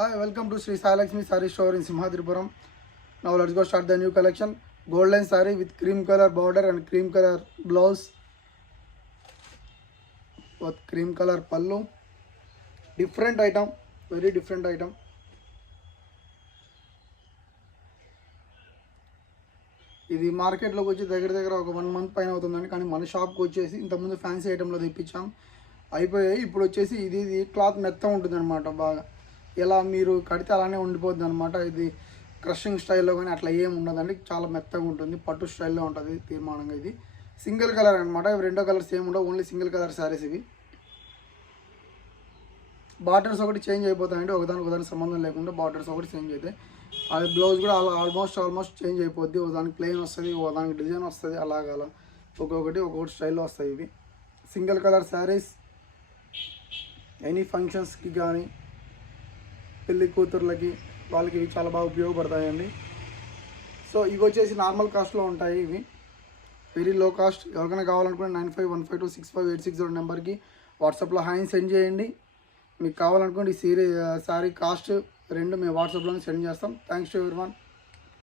Hi, welcome to Sri Sai Lakshmi Saree Store in Simhadripuram. Now let's go start the new collection. Golden saree with cream color border and cream color blouse with cream color pallu. Different item, very different item. ఇది మార్కెట్లోకి వచ్చి దగ్గర ఒక 1 month పైన అవుతుందండి. కానీ మన షాప్కి వచ్చేసి ఇంతకుముందు ఫ్యాన్సీ ఐటెంలో తెప్పించాం, అయిపోయాయి. ఇప్పుడు వచ్చేసి ఇది క్లాత్ మెత్తగా ఉంటుంది అనమాట. బాగా ఎలా మీరు కడితే అలానే ఉండిపోద్ది అనమాట. ఇది క్రషింగ్ స్టైల్లో కానీ అట్లా ఏమి ఉండదండి, చాలా మెత్తగా ఉంటుంది, పట్టు స్టైల్లో ఉంటుంది తీర్మానంగా. ఇది సింగిల్ కలర్ అనమాట. ఇవి రెండో కలర్స్ ఏమి ఉండవు, ఓన్లీ సింగిల్ కలర్ శారీస్ ఇవి. బార్డర్స్ ఒకటి చేంజ్ అయిపోతాయండి, ఒకదానికి సంబంధం లేకుండా బార్డర్స్ ఒకటి చేంజ్ అవుతాయి. అది బ్లౌజ్ కూడా ఆల్మోస్ట్ చేంజ్ అయిపోద్ది. ఒకదానికి ప్లెయిన్ వస్తుంది, ఒకదానికి డిజైన్ వస్తుంది, అలాగ ఒక్కొక్కటి స్టైల్లో వస్తాయి. ఇవి సింగిల్ కలర్ శారీస్ ఎనీ ఫంక్షన్స్కి కానీ పెళ్ళి కూతుర్లకి వాళ్ళకి ఇవి చాలా బాగా ఉపయోగపడతాయండి. సో ఇవి వచ్చేసి నార్మల్ కాస్ట్లో ఉంటాయి. ఇవి వెరీ లో కాస్ట్. ఎవరికైనా కావాలనుకుంటే 9515265860 నెంబర్కి వాట్సాప్లో హాయ్ సెండ్ చేయండి. మీకు కావాలనుకోండి ఈ శారీ కాస్ట్ రెండు మేము వాట్సాప్లోనే సెండ్ చేస్తాం. Thanks to everyone.